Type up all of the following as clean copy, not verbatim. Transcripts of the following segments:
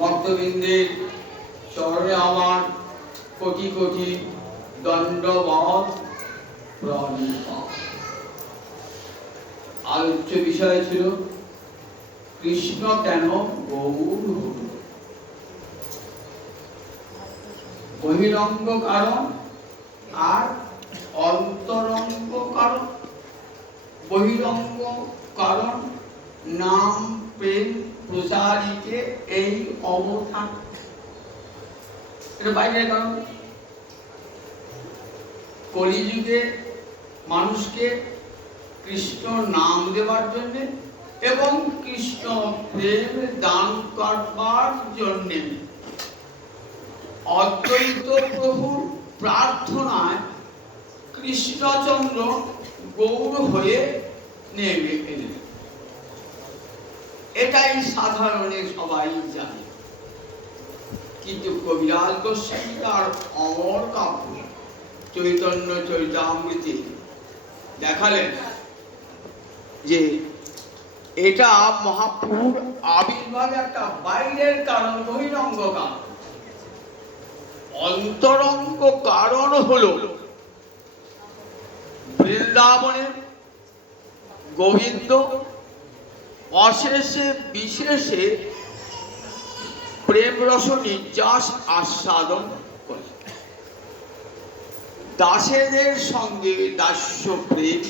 ভক্তবৃন্দের চরণে আমার কোটি কোটি দণ্ডবৎ প্রণাম। আলোচ্য বিষয় ছিল কৃষ্ণ কেন গৌর হল। বহিরঙ্গ কারণ আর অন্তরঙ্গ কারণ। বহিরঙ্গ কারণ নাম প্রেম প্রচারিতে এই অবস্থান, এটা বাইরের কারণ। কলিযুগে মানুষকে কৃষ্ণ নাম দেওয়ার জন্য এবং কৃষ্ণ প্রেম দান করবার জন্য অদ্বৈত প্রভুর প্রার্থনায় কৃষ্ণচন্দ্র গৌর হয়ে নেমে এলেন। এটাই সাধারণে সবাই জানে, কিন্তু কবিরাজ গোস্বামী তার অমর কাব্য চৈতন্য চরিতামৃতে দেখালেন যে এটা মহাপ্রভুর আবির্ভাবে একটা বাইরের কারণ, বহিরঙ্গ কারণ। অন্তরঙ্গ কারণ হলো বৃন্দাবনে গোবিন্দ অশেষে বিশেষে প্রেম রস নির্যাস আস্বাদন করে। দাসেদের সঙ্গে দাস্য প্রেম,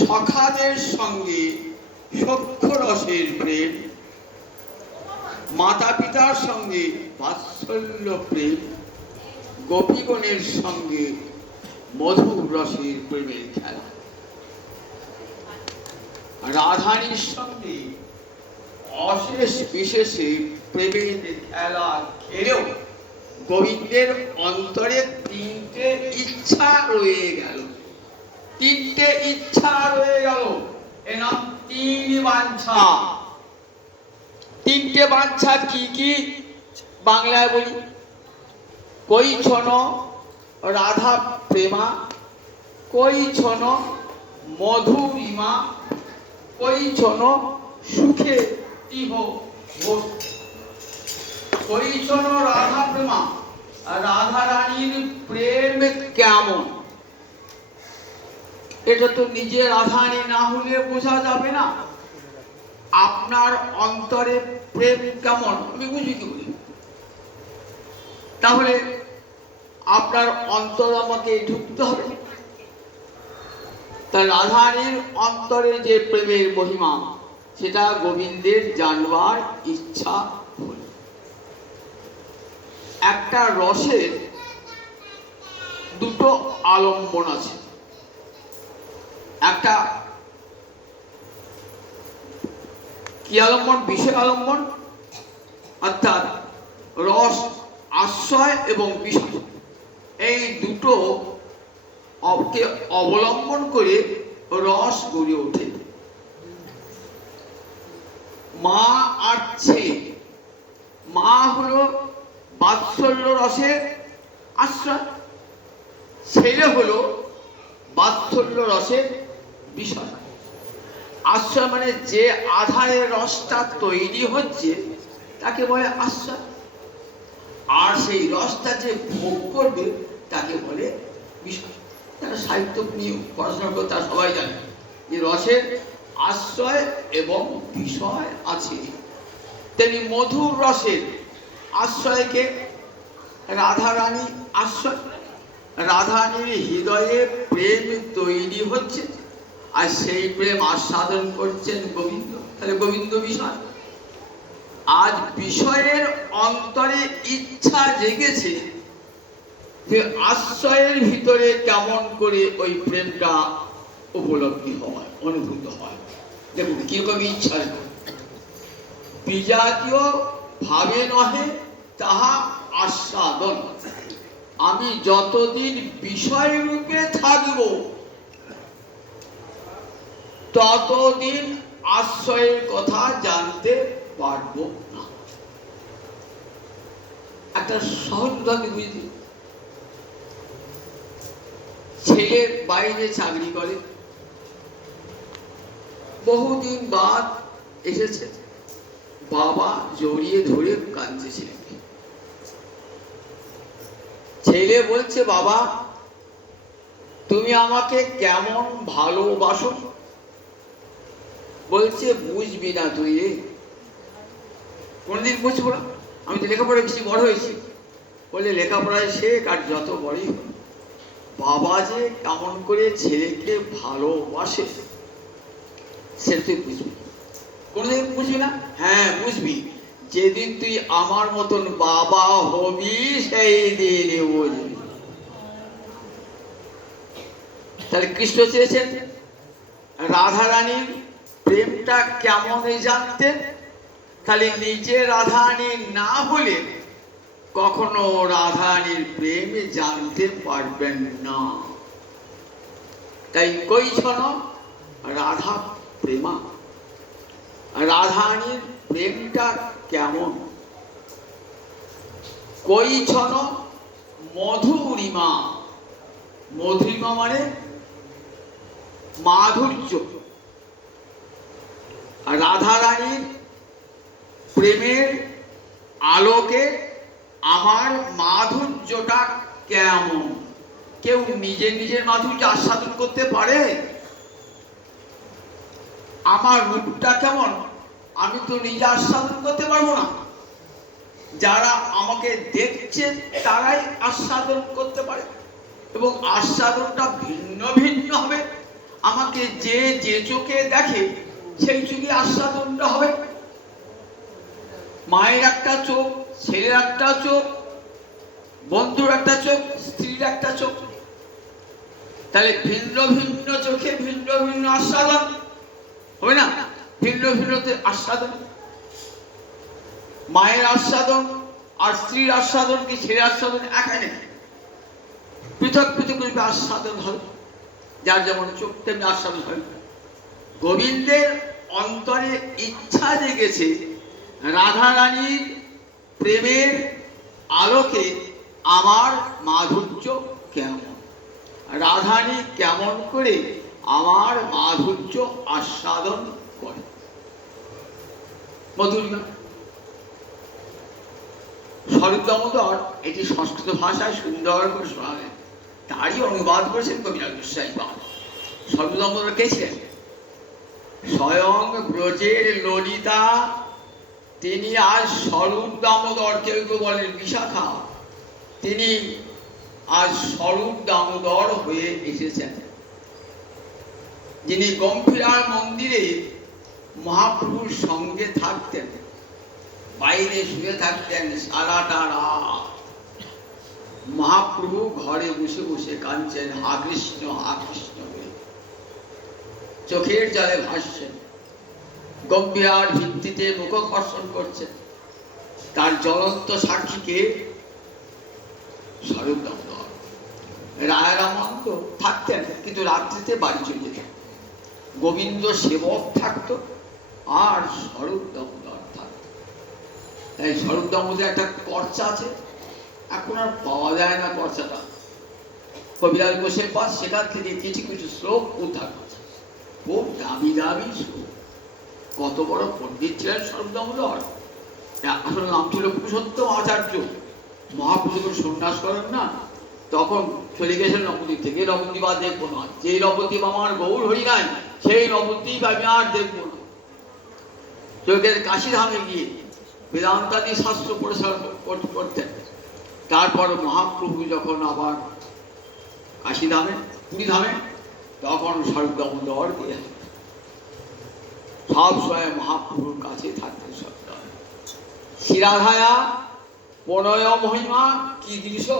সখাদের সঙ্গে সখ্য রসের প্রেম, মাতা পিতার সঙ্গে বাৎসল্য প্রেম, গোপীগণের সঙ্গে মধুর রসের প্রেমের খেলা। রাধারীর সঙ্গে অশেষ বিশেষে প্রেমের খেলা খেলেও গোবিন্দের অন্তরে তিনটে ইচ্ছা রয়ে গেল। তিনটে ইচ্ছা রয়ে গেল, এর নাম তিন বাঞ্ছা। তিনটে বাঞ্ছা কি কি বাংলায় বলি? কই ছন রাধা প্রেমা, কই ছন মধুরিমা, কই ছন সুখে ইহ ভোগ। কই ছন রাধা প্রেমা, রাধা রানীর প্রেম কেমন? এটা তো নিজে রাধারানী না হলে বোঝা যাবে না। আপনার অন্তরে প্রেম কেমন আমি বুঝি কি বলি? তাহলে আপনার অন্তর আমাকে ঢুকতে হবে। তা রাধারানীর অন্তরে যে প্রেমের মহিমা, সেটা গোবিন্দের জানবার ইচ্ছা হল। একটা রসের দুটো আলম্বন আছে। একটা কি আলম্বন? বিষয় আলম্বন, অর্থাৎ রস আশ্রয় এবং বিষয়, এই দুটো অবলম্বন করে রস গড়ে ওঠে। মা আর ছেলে, মা হলো বাৎসল্য রসের আশ্রয়, ছেলে হলো বাৎসল্য রসের বিষয়। আশ্রয় মানে যে আধারে রসটা তৈরি হচ্ছে তাকে বলে আশ্রয়, আর সেই রসটা যে ভোগ করবে তাকে বলে বিষয়। তারা সাহিত্য নিয়ে পড়াশোনা করে তারা সবাই জানে যে রসের আশ্রয় এবং বিষয় আছে। তেমনি মধুর রসের আশ্রয়কে রাধারানী আশ্রয়। রাধারানীর হৃদয়ে প্রেম তৈরি হচ্ছে, আর সেই প্রেম আস্বাদন করছেন গোবিন্দ, তাহলে গোবিন্দ বিষয়। আজ বিষয়ের অন্তরে ইচ্ছা জেগেছে যে আশ্রয়ের ভিতরে কেমন করে ওই প্রেমটা উপলব্ধি হয়, অনুভূত হয়। দেখুন কিরকম ইচ্ছা। বিজাতীয় ভাবে নহে তাহা আস্বাদন। আমি যতদিন বিষয় রূপে থাকব ততদিন আশ্রয়ের কথা জানতে পারবো না। একটা সহজ উদাহরণ বুঝলি, ছেলে বাইরে চাকরি করে, বহুদিন বাদ এসেছে, বাবা জড়িয়ে ধরে কাঁদছে ছেলেকে। ছেলে বলছে, বাবা তুমি আমাকে কেমন ভালোবাসো? বলছে, বুঝবি না তুই রে, কোনদিন বুঝবো না, আমি তো লেখাপড়া বেশি বড় হয়েছি। বলে, লেখাপড়ায় শেখ আর যত বড়ই হোক, বাবা যে কেমন করে ছেলেকে ভালোবাসে সে তুই বুঝবি। কোনদিন বুঝবি না? হ্যাঁ বুঝবি, যেদিন তুই আমার মতন বাবা হবি সেই দিন বুঝবি। তাহলে কৃষ্ণ চেয়েছেন রাধা রানীর প্রেমটা কেমন জানতেন। তাহলে নিজে রাধা রানী না হলে কখনো রাধা রানীর প্রেম জানতে পারবেন না। তাই কইছন রাধা প্রেমা, রাধা রানীর প্রেমটা কেমন। কইছন মধুরিমা, মধুরিমা মানে মাধুর্য। রাধা রানীর প্রেমের আলোকে আমার মাধুর্যটা কেমন। কেউ নিজে নিজের মাধুর্য আস্বাদন করতে পারে? আমার রূপটা কেমন আমি তো নিজে আস্বাদন করতে পারবো না, যারা আমাকে দেখছে তারাই আস্বাদন করতে পারে, এবং আস্বাদনটা ভিন্ন ভিন্ন হবে। আমাকে যে যে চোখে দেখে সেই চোখে আস্বাদনটা হবে। মায়ের একটা চোখ, ছেলের একটা চোখ, বন্ধুর একটা চোখ, স্ত্রীর একটা চোখ, তাহলে ভিন্ন ভিন্ন চোখে ভিন্ন ভিন্ন আস্বাদন হবে না? ভিন্ন ভিন্ন আস্বাদন, মায়ের আস্বাদন আর স্ত্রীর আস্বাদন কি ছেলের আস্বাদন এখানে পৃথক পৃথক রূপে আস্বাদন হবে। যার যেমন চোখ তেমনি আস্বাদন হবে। গোবিন্দের অন্তরে ইচ্ছা জেগেছে রাধা রানীর প্রেমের আলোকে আমার মাধুর্য কেমন, রাধারানী কেমন করে আমার মাধুর্য আস্বাদন করে। মধুরিমা স্বরূপ দামোদর এটি সংস্কৃত ভাষায় সুন্দর করে শোনালেন, তারই অনুবাদ করেছেন কবিরাজ গোস্বামী পাদ। স্বরূপ দামোদর কে ছিলেন? স্বয়ং ব্রজের ললিতা, তিনি আজ স্বরূপ দামোদর, কেউ কেউ বলেন বিশাখা, তিনি আজ স্বরূপ দামোদর হয়ে এসেছেন। যিনি গম্ভীরার মন্দিরে মহাপ্রভুর সঙ্গে থাকতেন, বাইরে শুয়ে থাকতেন সারাটা রাত, মহাপ্রভু ঘরে বসে বসে কাঁদছেন হা কৃষ্ণ বলে, চোখের জলে ভাসছেন, গম্ভীরার ভিত্তিতে মুখকর্ষণ করছেন। তার জ্বলন্ত সাক্ষীকে স্বরূপ দামোদর। রায়রামন্ত থাকতেন কিন্তু রাত্রিতে বাড়ি চলে যেতেন। গোবিন্দ সেবক থাকতো আর স্বরূপ দামোদর থাকতো। তাই স্বরূপ দামোদর একটা কর্চা আছে, এখন আর পাওয়া যায় না কর্চাটা। কবিরাজ গোস্বামী পাদ সেখান থেকে কিছু কিছু শ্লোক উদ্ধার করছে, খুব দামি দামি শ্লোক। কত বড় পণ্ডিত ছিলেন স্বরূপ দামোদর। আসলে নাম ছিল পুরুষোত্তম আচার্য। মহাপুরুষ সন্ন্যাস করেন না, তখন চলে গেছেন নবদ্বীপ থেকে। নবদ্বীপ আর দেখবো না, যে নবদ্বীপ আমার গৌর হরি নাই সেই নবদ্বীপ আমি আর দেখবো না। চোখের কাশীধামে গিয়ে বেদান্তাদি শাস্ত্র প্রসার করতেন। তারপর মহাপ্রভু যখন আবার কাশীধামে পুরী ধামে, তখন স্বরূপ দামোদর দিয়ে সব সময় মহাপ্রভুর কাছে থাকতেন। শ্রীরাধায়া প্রণয় মহিমা কি দৃশ্য,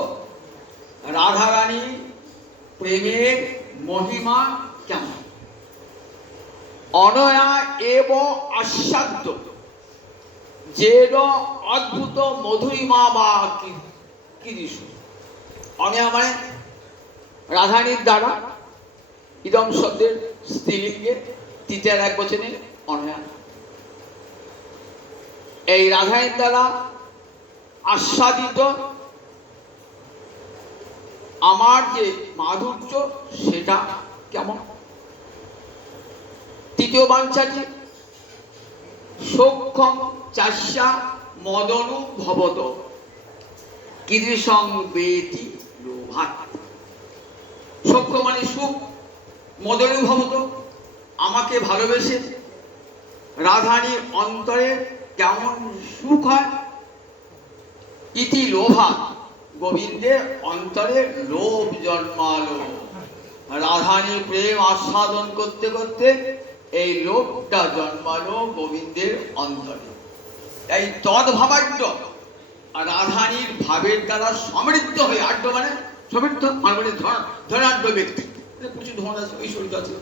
রাধা রানী প্রেমের মহিমা কেমন। অনয়া এব আস্বাদ্য, যেন অদ্ভুত মধুরিমা বা কৃষ্ণ অনেয়া মানে রাধারানীর দ্বারা ইদম শব্দের স্ত্রীলিঙ্গে তৃতীয়ার এক বচনে অনয়া, এই রাধারানীর দ্বারা আস্বাদিত আমার যে মাধুর্য সেটা কেমন। তৃতীয় বাঞ্ছাটি সৌখ্যম চাষ্যা মদনু ভবত কীদৃশং বেতি লোভাত। সৌখ্য মানে সুখ, মদনু ভবত আমাকে ভালোবেসে রাধারানীর অন্তরে কেমন সুখ হয়। ইতি লোভা গোবিন্দের অন্তরে লোভ জন্মালো। রাধারানীর প্রেম আস্বাদন করতে করতে এই লোভটা জন্মালো গোবিন্দের অন্তরে। এই তদ্ভাবাঢ্য রাধারানীর ভাবের দ্বারা সমৃদ্ধ হয়ে, আঢ্য মানে সমৃদ্ধ মানে ধনাঢ্য ব্যক্তি, প্রচুর ধন আছে, ঐশ্বর্য আছে,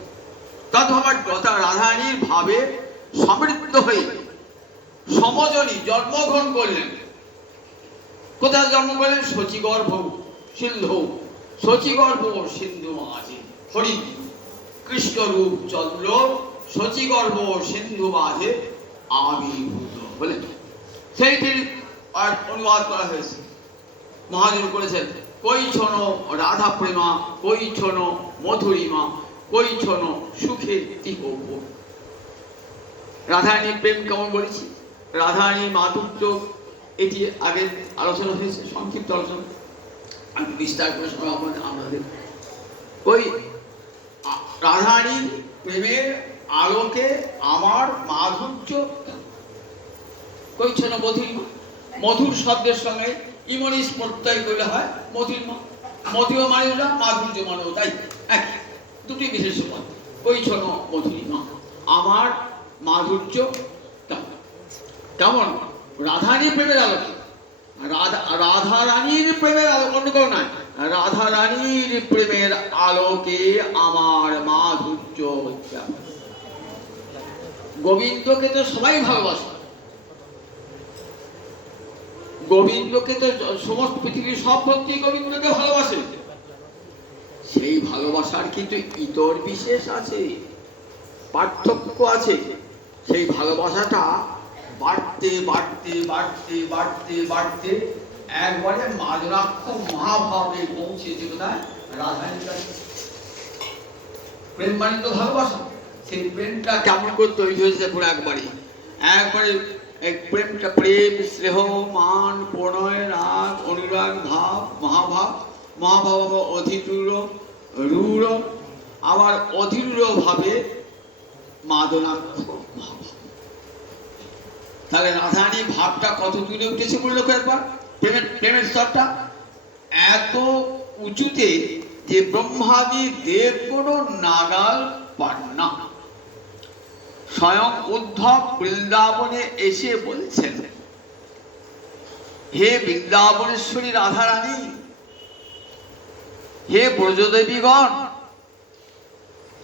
তদ্ভাবাঢ্য অর্থাৎ রাধারানীর ভাবে সমৃদ্ধ হয়ে সমজনী জন্মগ্রহণ করলেন। কোথায় জন্ম করলেন? শচীগর্ভ সিন্ধু, শচীগর্ভ সিন্ধু মাঝে হরি কৃষ্ণরূপ চন্দ্র শচীগর্ভ সিন্ধু মাঝে আবির্ভূত বলেন। সেইটির আর অনুবাদ করা হয়েছে, মহাজন করেছেন কৈছন রাধা প্রেমা, কৈছন মধুরিমা, কৈছন সুখে তিহ। রাধারানীর প্রেম কেমন বলেছি, রাধারানীর মাধুর্য এটি আগে আলোচনা হয়েছে, সংক্ষিপ্ত আলোচনা, আমি বিস্তার করে সবাই আমাদের ওই রাধারানীর প্রেমের আলোকে আমার মাধুর্য কৈছন মধুরিমা। মধুর শব্দের সঙ্গে ইমনিস প্রত্যয় করলে হয় মধুরিমা, মধুর মানে মাধুর্য মানেও তাই এক, দুটি বিশেষ পদ। কৈছন মধুরিমা আমার মাধুর্য কেমন? রাধারানীর প্রেমের আলোকে, রাধারানীর প্রেমের আলো, অন্য কেউ নয়, রাধারানীর প্রেমের আলোকে আমার মাধুর্য। গোবিন্দকে তো সবাই ভালোবাসে, গোবিন্দকে তো সমস্ত পৃথিবীর সব ভক্তি গোবিন্দকে ভালোবাসে। সেই ভালোবাসার কিন্তু ইতর বিশেষ আছে, পার্থক্য আছে। সেই ভালোবাসাটা বাড়তে বাড়তে বাড়তে বাড়তে বাড়তে একবারে মাদনাক্ষ মহাভাবে পৌঁছেছে কোথায়? রাধারানীর কাছে। প্রেম মানে তো ভালোবাসা, সেই প্রেমটা কেমন করে তৈরি হয়েছে পুরো একবারে প্রেমটা, প্রেম স্নেহ মান প্রণয় রাগ অনুরাগ ভাব মহাভাব, মহাভাব অধিরূঢ় রূঢ়, আবার অধিরূঢ় ভাবে মাদনাক্ষ মহাভাব। তাহলে রাধারানী ভাবটা কত দূরে উঠেছে বললো একবার, প্রেমের স্তরটা এত উঁচুতে যে ব্রহ্মাদি দেব কোনো নাগাল পান না। স্বয়ং উদ্ধব বৃন্দাবনে এসে বলছেন, হে বৃন্দাবনেশ্বরী রাধারানী, হে ব্রজদেবীগণ,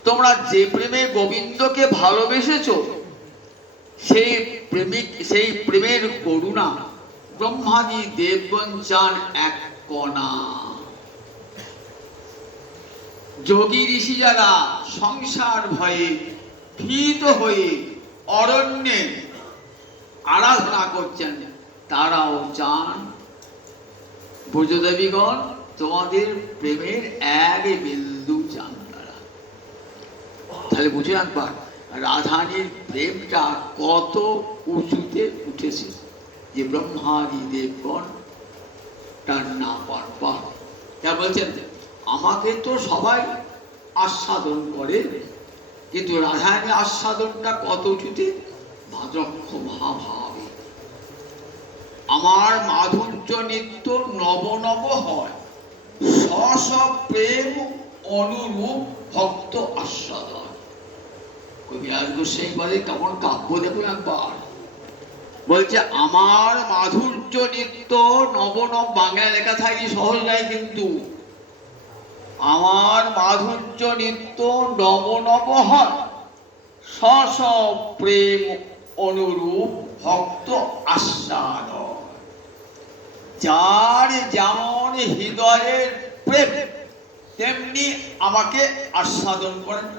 তোমরা যে প্রেমে গোবিন্দকে ভালোবেসেছো সেই প্রেমের করুণা ব্রহ্মাদি দেবগণ চান এক কণা। যোগী ঋষি যারা সংসার ভয়ে ভীত হয়ে অরণ্যে আরাধনা করছেন তারাও চান ব্রজদেবীগণ তোমাদের প্রেমের এক বিন্দু চান তারা। তাহলে বুঝে একবার রাধারানীর প্রেমটা কত উঁচুতে উঠেছে যে ব্রহ্মাদি দেবগণ তার না পার। তা বলছেন আমাকে তো সবাই আস্বাদন করে, কিন্তু রাধারানীর আস্বাদনটা কত উঁচুতে, মাদক্ষ মহাভাবে। আমার মাধুর্য নিত্য নব নব হয়, স্ব প্রেম অনুরূপ ভক্ত আস্বাদন। কবিরাজ গোসাই বলে কেমন কাব্য দেখুন একবার, বলছে আমার মাধুর্য নিত্য নব নব, বাংলা লেখা থাকি সহজ নাই, কিন্তু আমার মাধুর্য নিত্য নব নব হয়, স্ব প্রেম অনুরূপ ভক্ত আস্বাদন। যার যেমন হৃদয়ের প্রেম তেমনি আমাকে আস্বাদন করেন।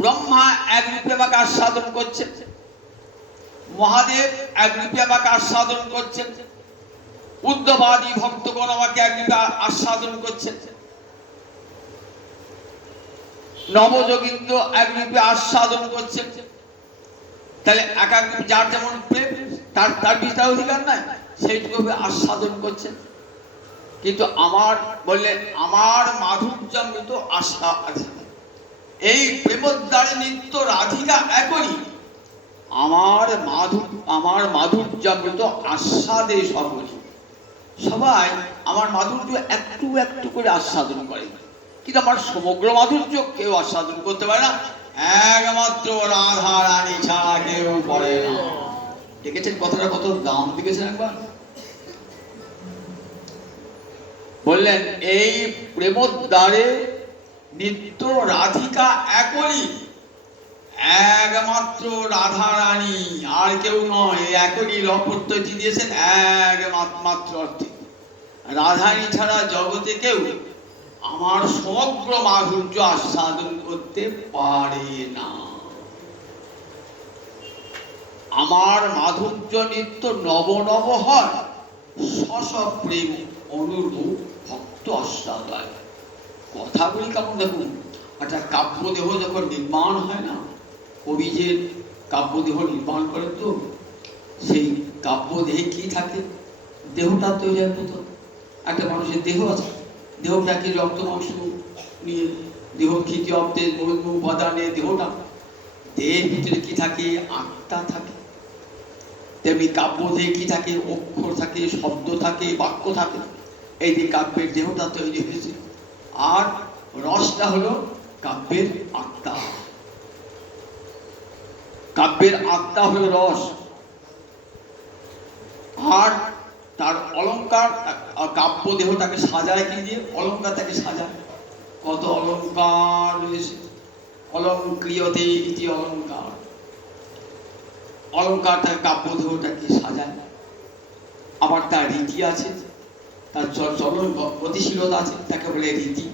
ব্রহ্মা এক রূপে আমাকে আস্বাদন করছেন, মহাদেব এক রূপে আমাকে আস্বাদন করছেন, উদ্ধবাদী ভক্তগণ আমাকে এক রূপে আস্বাদন করছেন, নবযোগীন্দ্র এক রূপে আস্বাদন করছেন। তাহলে এক এক যার যেমন প্রেম তার তার বিচার অধিকার নাই, সেইটুকু আস্বাদন করছেন। কিন্তু আমার বললেন আমার মাধুর্যামৃত আশা আছে, এই প্রেমোদ্দারে নিত্য রাধিকা একই আমার মাধুর্যামৃত আস্বাদে সকলি। সবাই আমার মাধুর্য একটু একটু করে আস্বাদন করে, কিন্তু আমার সমগ্র মাধুর্য কেউ আস্বাদন করতে পারে না, একমাত্র রাধা রানী ছাড়া কেউ করে না। দেখেছেন কথাটা কত দাম দেখেছেন একবার? বললেন এই প্রেমোদ্দারে নিত্য রাধিকা একই, একমাত্র রাধা রানী, আর কেউ নয়। একই লপত্যজি দিয়েছেন একমাত্র অর্থে। রাধারানী ছাড়া জগতে কেউ আমার সমগ্র মাধুর্য আস্বাদন করতে পারে না। আমার মাধুর্য নিত্য নব নব হয়, শশ প্রেম অনুরূপ ভক্ত আস্বাদয়। কথাগুলি কেমন দেখুন, একটা কাব্যদেহ যখন নির্মাণ হয় না, কবি যে কাব্যদেহ নির্মাণ করে, তো সেই কাব্যদেহে কি থাকে? দেহটা তৈরি হয় প্রথম। একটা মানুষের দেহ আছে, দেহটাকে রক্ত মাংস নিয়ে দেহ খিতি অব্দে উপাদানে দেহটা, দেহের ভিতরে কি থাকে? আত্মা থাকে। তেমনি কাব্যদেহে কি থাকে? অক্ষর থাকে, শব্দ থাকে, বাক্য থাকে। এই যে কাব্যের দেহটা তৈরি হয়েছে, আর রসটা হলো কাব্যের আত্মা। কাব্যের আত্মা হলো রস। আর তার অলঙ্কার, কাব্য দেহটাকে সাজায় কি দিয়ে? অলঙ্কার তাকে সাজায়। কত অলঙ্কার রয়েছে, অলঙ্কৃয়তে ইতি অলঙ্কার। অলঙ্কার তার কাব্য দেহটাকে সাজায়। আবার তার রীতি আছে, তার চলন গতিশীলতা আছে, তাকে বলে রীতি।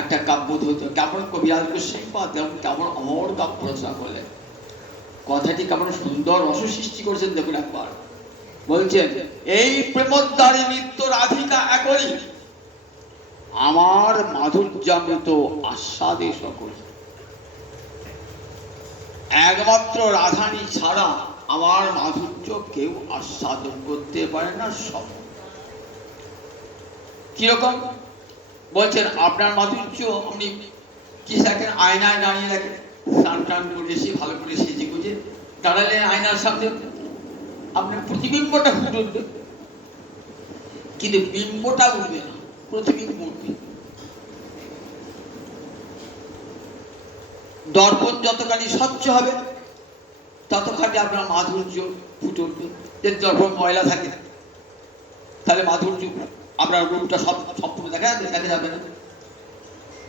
একটা কাব্য দেহ কেমন কবিরাজ গোস্বামী কেমন অমর কাব্য রচনা করলেন, কথাটি কেমন সুন্দর রস সৃষ্টি করেছেন দেখুন একবার। বলছেন এই প্রেমোদ্দারে নিত্য রাধিকা একই, আমার মাধুর্যামৃত আস্বাদে সকল। একমাত্র রাধানী ছাড়া আমার মাধুর্য কেউ আস্বাদন করতে পারে না। সব কিরকম বলছেন, আপনার মাধুর্য আপনি কি দেখেন? আয়নায় দাঁড়িয়ে দেখেন, স্নান টান করে এসে ভালো করে সেজে গুজে দাঁড়ালে আয়নার সামনে আপনার প্রতিবিম্বটা ফুটে উঠবে, কিন্তু বিম্বটা উঠবে না, প্রতিবিম্ব উঠবে। দর্পণ যতখানি স্বচ্ছ হবে ততখানি আপনার মাধুর্য ফুটে উঠবে। যদি দর্পণ ময়লা থাকে তাহলে মাধুর্য আপনার রূপটা সম্পূর্ণ দেখা যাবে না।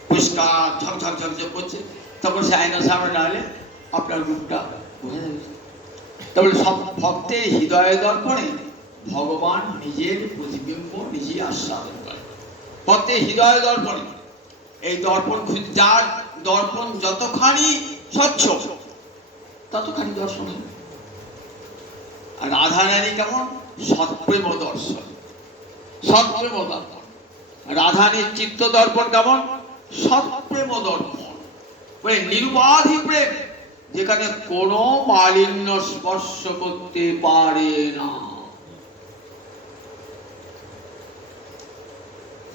পরিষ্কার ঝকঝক ঝকঝক করছে, তখন সে আয়নার সামনে দাঁড়ালে আপনার রূপটা বোঝা যাবে। তাহলে সব ভক্তের হৃদয় দর্পণে ভগবান নিজের প্রতিবিম্ব নিজে আস্বাদন করে। ভক্তের হৃদয় দর্পণে, এই দর্পণ যার দর্পণ যতখানি স্বচ্ছ ততখানি দর্শন। আর রাধারানী কেমন? সৎপ্রেম দর্শন, সৎপ্রেম দর্পণ। রাধারানীর চিত্ত দর্পণ কেমন? সৎপ্রেম দর্পণ, মানে নিরুপাধি প্রেম, যেখানে কোনো মালিন্য স্পর্শ করতে পারে না।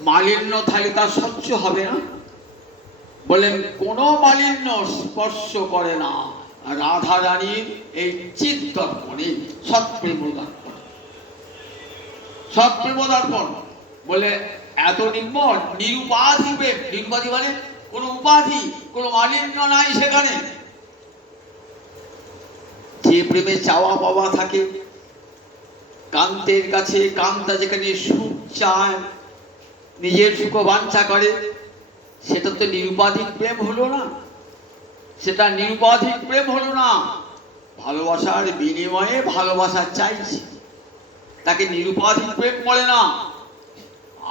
মালিন্য থাকলে তার স্বচ্ছ হবে না। বলেন কোনো মালিন্য স্পর্শ করে না রাধা রানীর এই চিৎ দর্পণে, সৎপ্রেম দর্পণ। সৎপ্রেম দর্পণ বলে এত নির্মল, নিরুপাধি প্রেম। নিরুপাধি মানে কোনো উপাধি, কোনো মালিন্য নাই সেখানে। যে প্রেমে চাওয়া পাওয়া থাকে, কান্তের কাছে কান্তা যেখানে সুখ চায়, নিজের সুখ বাঞ্ছা করে, সেটা তো নিরুপাধিক প্রেম হলো না, সেটা নিরুপাধিক প্রেম হলো না। ভালোবাসার বিনিময়ে ভালোবাসা চাইছি, তাকে নিরুপাধি প্রেম বলে না।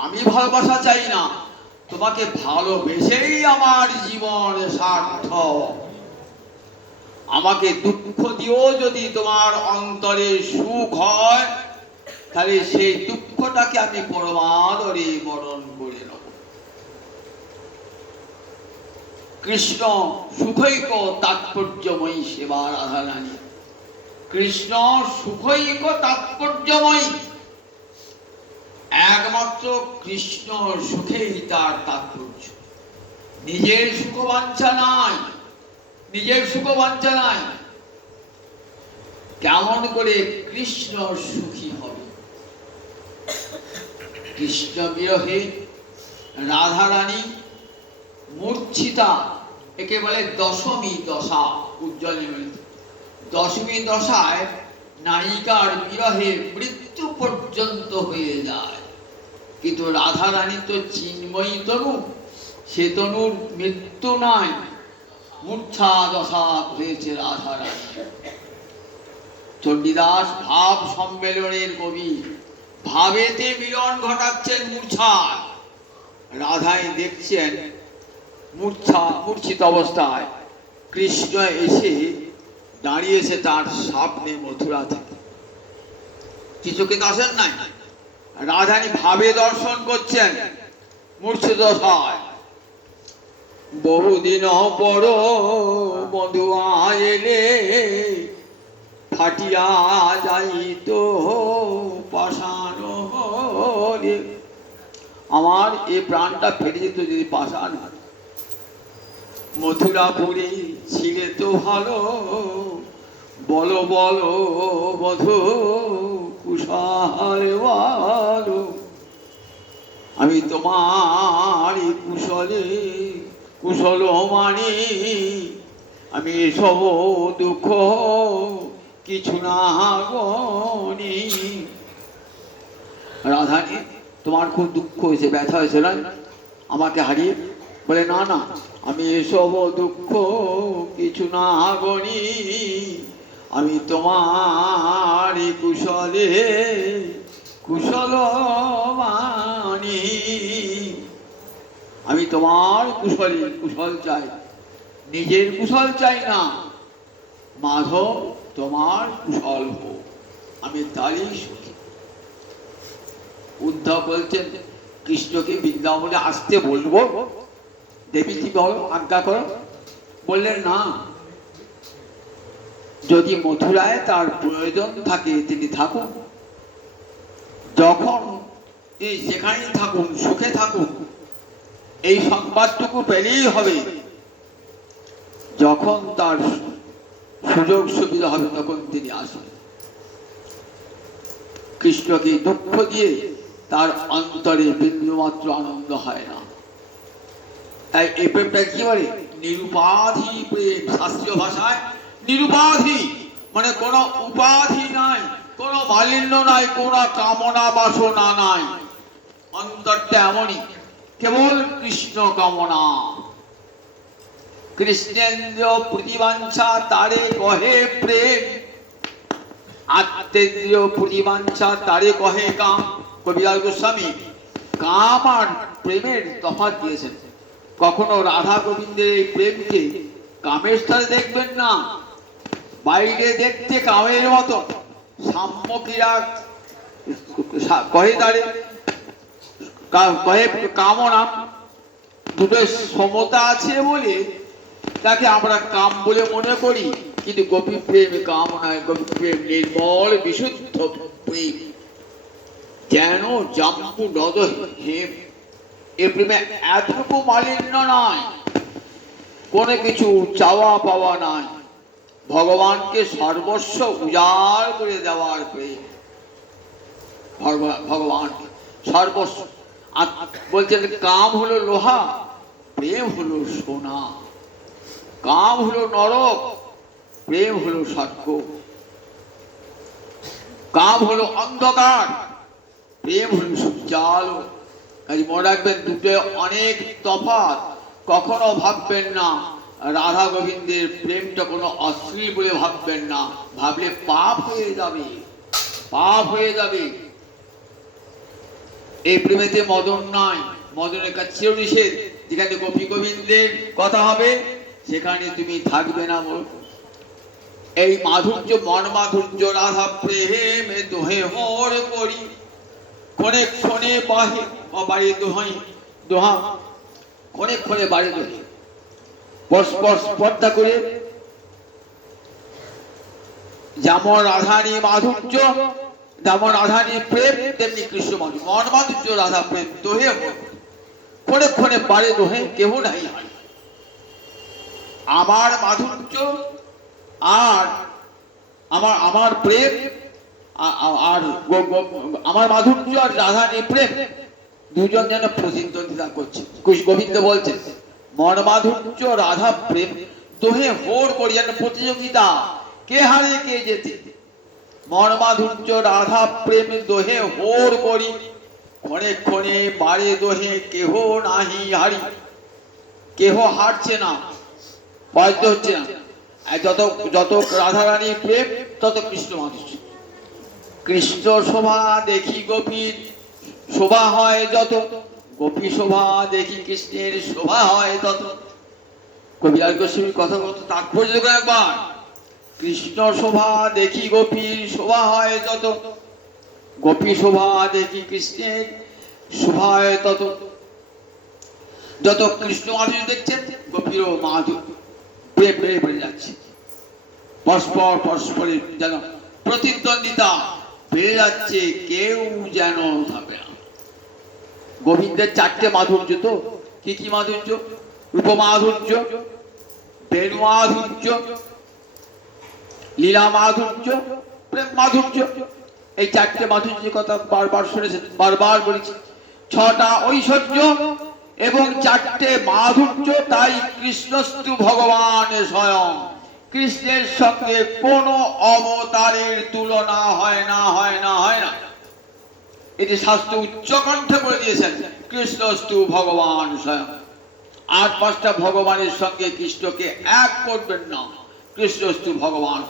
আমি ভালোবাসা চাই না, তোমাকে ভালোবেসেই আমার জীবন সার্থক। আমাকে দুঃখ দিও যদি তোমার অন্তরে সুখ হয়, তাহলে সেই দুঃখটাকে আমি পরমাদরে বরণ করে নেব। কৃষ্ণ সুখৈক তাৎপর্যময়ী সেবা রাধারানী। কৃষ্ণ সুখৈক তাৎপর্যময়ী, একমাত্র কৃষ্ণ সুখেই তার তাৎপর্য। নিজের সুখবাঞ্ছা নাই, নিজের সুখবাঞ্ছা নাই। কেমন করে কৃষ্ণ সুখী হবে? কৃষ্ণ বিরহে রাধারানী মূর্ছিতা, একে বলে দশমী দশা। উজ্জ্বল নিমিত্ত দশমী দশায় নায়িকার বিরহে মৃত্যু পর্যন্ত হয়ে যায়। কিন্তু রাধারানী তো চিন্ময়ী তনু, সে তনুর মৃত্যু নাই, মূর্ছা দশা হয়েছে রাধারানী। চণ্ডীদাস ভাব সম্মেলনের কবি, ভাবেতে মিলন ঘটাচ্ছেন মূর্ছায়। রাধাই দেখছেন মূর্ছিত অবস্থায় কৃষ্ণ এসে দাঁড়িয়েছে তার সামনে মথুরা থেকে। কিছুকে আসেন নাই, রাধানী ভাবে দর্শন করছেন মূর্ছিত দশায়। বহুদিন পর বধু আইলে ফাটিয়া যাইত পাষাণ রে। আমার এই প্রাণটা ফেটে যেত যদি পাষাণ। মথুরাপুরে ছিলে তো ভালো, বলো বলো বধূ কুশল বলো। আমি তোমার কুশলে কুশল মানি, আমি সব দুঃখ কিছু না গনি। রাধানী, তোমার খুব দুঃখ হয়েছে, ব্যথা হয়েছে না আমাকে হারিয়ে? বলে না না, আমি এসব দুঃখ কিছু না গনি, আমি তোমার কুশলে কুশল মানি। আমি তোমার কুশলে কুশল চাই, নিজের কুশল চাই না। মাধব তোমার কুশল হোক, আমি তারই সুখী। উদ্ধব বলছেন কৃষ্ণকে বৃন্দাবনে আসতে বলবো, দেবী কি বলো, আজ্ঞা করো। বললেন না, যদি মথুরায় তার প্রয়োজন থাকে তিনি থাকুন, যখন এই যেখানেই থাকুন সুখে থাকুন, এই সংবাদটুকু পেলেই হবে। যখন তার সুযোগ সুবিধা হবে তখন তিনি আসবেন। কৃষ্ণকে দুঃখ দিয়ে তার অন্তরে বিন্দুমাত্র আনন্দ হয় না। তাই এই প্রেমটা কি বলে? নিরুপাধি প্রেম। শাস্ত্রীয় ভাষায় নিরুপাধি মানে কোনো উপাধি নাই, কোনো মালিন্য নাই, কোনো কামনা বাসনা নাই। অন্তরটা এমনই, কেবল কৃষ্ণ কামনা। কৃষ্ণেন্দ্র প্রতিবাঞ্ছা তারে কহে প্রেম, আত্মেন্দ্রিয় প্রতিবাঞ্ছা তারে কহে কাম। কবিরাজ গোস্বামী কাম আর প্রেমের তফাৎ দিয়েছেন। কখনো রাধা গোবিন্দের এই প্রেমকে কামের স্থলে দেখবেন না, বাইরে দেখতে কামের মতো। সাম্যকিরা কহে তারে কহে কামনা, দুটো সমতা আছে বলে তাকে আমরা কাম বলে মনে করি। কিন্তু গোপী প্রেম কাম নয়, গোপী প্রেম নির্মল বিশুদ্ধ প্রেম, যেন জাম্বু নদ হেম। এ প্রেমে এতটুকু মালিন্য নয়, কোনো কিছু চাওয়া পাওয়া নাই, ভগবানকে সর্বস্ব উজাড় করে দেওয়ার প্রেম। ভগবানকে সর্বস্ব। বলছেন কাম হলো লোহা, প্রেম হলো সোনা। কাম হলো নরক, প্রেম হলো স্বর্গ। কাম হলো অন্ধকার, প্রেম হলো সূর্যালো। কাজে মনে রাখবেন, দুটো অনেক তফাৎ। কখনো ভাববেন না রাধা গোবিন্দের প্রেমটা কোনো অশ্লীল বলে ভাববেন না, ভাবলে পাপ হয়ে যাবে, পাপ হয়ে যাবে। এই প্রেমেতে মদন নাই, মদনের কাছে চিরনিষেধ। যেখানে গোপী গোবিন্দের কথা হবে সেখানে তুমি থাকবে না। এই মাধুর্য, মন মাধুর্য, রাধা প্রেমে দোহে মোর করি, ক্ষণে ক্ষণে বাহে বাড়ি দোহাই দোহা, ক্ষণে ক্ষণে বাড়ি দোহে, পরস্পর স্পর্ধা করে। যেমন রাধানী মাধুর্য, যেমন রাধানী প্রেম, তেমনি কৃষ্ণ মাধুর্য, মন মাধুর্য, রাধা প্রেম দোহে ক্ষণে ক্ষণে বাড়ে দোহে, কেহ নাই হারি। আমার মাধুর্য আর আমার প্রেম, আর আমার মাধুর্য আর রাধানী প্রেম দুজন যেন প্রতিদ্বন্দ্বিতা করছে। গোবিন্দ বলছেন মন মাধুর্য রাধা প্রেম দোহে হোর করি, যেন প্রতিযোগিতা, কে হারে কে যেতে। মন মাধুর্য রাধা প্রেম দোহে হোর করি, ক্ষণে ক্ষণে বাড়ে দোহে, কেহ নাহি হারি। কেহ হারছে না, পরাজিত হচ্ছে না। যত যত রাধারানীর প্রেম তত কৃষ্ণ মাধুর্য। কৃষ্ণ শোভা দেখি গোপীর শোভা হয় যত, গোপী শোভা দেখি কৃষ্ণের শোভা হয় তত। কবিরাজ গোস্বামীর কথা মতো তাৎপর্য একবার, কৃষ্ণ শোভা দেখি গোপীর শোভা হয় যত, গোপী শোভা দেখি কৃষ্ণের শোভা হয় তত। যত কৃষ্ণ মাধুর্য দেখছেন গোপীরও মাধুর্য প্রেম বেড়ে বেড়ে যাচ্ছে, পরস্পর পরস্পরের যেন প্রতিদ্বন্দ্বিতা বেড়ে যাচ্ছে, কেউ যেন থাকবে না। গোবিন্দের চারটে মাধুর্য, তো কি কি মাধুর্য? রূপ মাধুর্য, বেণু মাধুর্য, লীলা মাধুর্য, প্রেম মাধুর্য। এই চারটে মাধুর্যের কথা বারবার শুনেছেন, বারবার বলেছি। ছটা ঐশ্বর্য এবং চারটে মাধুর্য, তাই কৃষ্ণস্তু ভগবান স্বয়ং। কৃষ্ণের সঙ্গে কোনো অবতারের তুলনা হয় না, হয় না, হয় না। এটি শাস্ত্র উচ্চকণ্ঠে বলে দিয়েছেন, কৃষ্ণস্তু ভগবান স্বয়ং। আর পাঁচটা ভগবানের সঙ্গে কৃষ্ণকে এক করবেন না, কৃষ্ণস্তু ভগবান।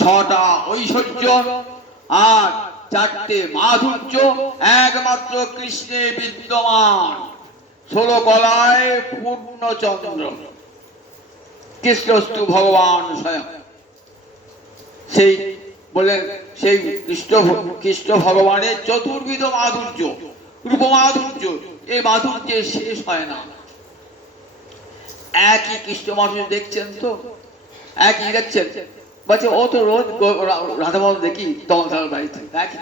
ছটা ঐশ্বর্য আর চারটে মাধুর্য একমাত্র কৃষ্ণে বিদ্যমান। 16 গলায় পূর্ণচন্দ্র, কৃষ্ণস্তু ভগবান স্বয়ং। সেই বলেন, সেই কৃষ্ণ ভগবানের চতুর্বিধ মাধুর্য, রূপ মাধুর্য, এই মাধুর্যে শেষ হয় না। একই কৃষ্ণ মাধুর্য দেখছেন তো, একই দেখছেন। বলছে ও তো রোজ রাধা মাধব দেখি দমনধারার বাড়িতে, একই।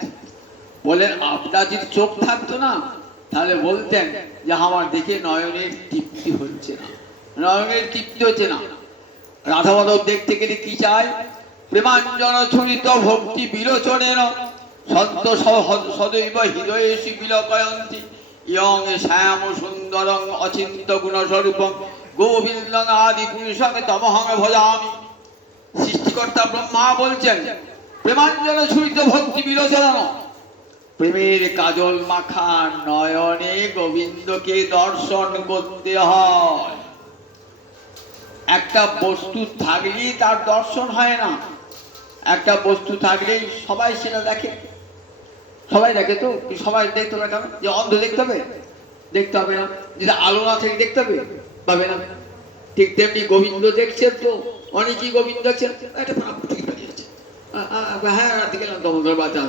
বলেন আপনার যদি চোখ থাকতো না তাহলে বলতেন যে আমার দেখে নয়নের তৃপ্তি হচ্ছে না, নয়নের তৃপ্তি হচ্ছে না। রাধা মাধব দেখতে গেলে কি চায়? প্রেমাঞ্জন ছুরিত ভক্তি বিলোচনের সন্ত সদৈব হৃদয়েশি বিলকয়ন্তি ইয়ং শ্যাম সুন্দরং অচিন্ত গুণস্বরূপং গোবিন্দং আদি পুরুষং তমহং ভজামি। সৃষ্টিকর্তা ব্রহ্মা বলছেন প্রেমাঞ্জন ছুরিত ভক্তি বিলোচন, প্রেমের কাজল মাখা নয়নে গোবিন্দকে দর্শন করতে হয়। একটা বস্তু থাকলেই তার দর্শন হয় না, একটা বস্তু থাকলেই সবাই সেটা দেখে, সবাই দেখে। তো সবাই দেখতে হবে কেন? যে অন্ধ দেখতে হবে? দেখতে হবে না। যদি আলো না থেকে দেখতে হবে? পাবে না। ঠিক তেমনি গোবিন্দ দেখছেন তো, অনেকেই গোবিন্দ দেখছেন। একটা আছে, হ্যাঁ রাতে গেলাম দমদর বাচ্চা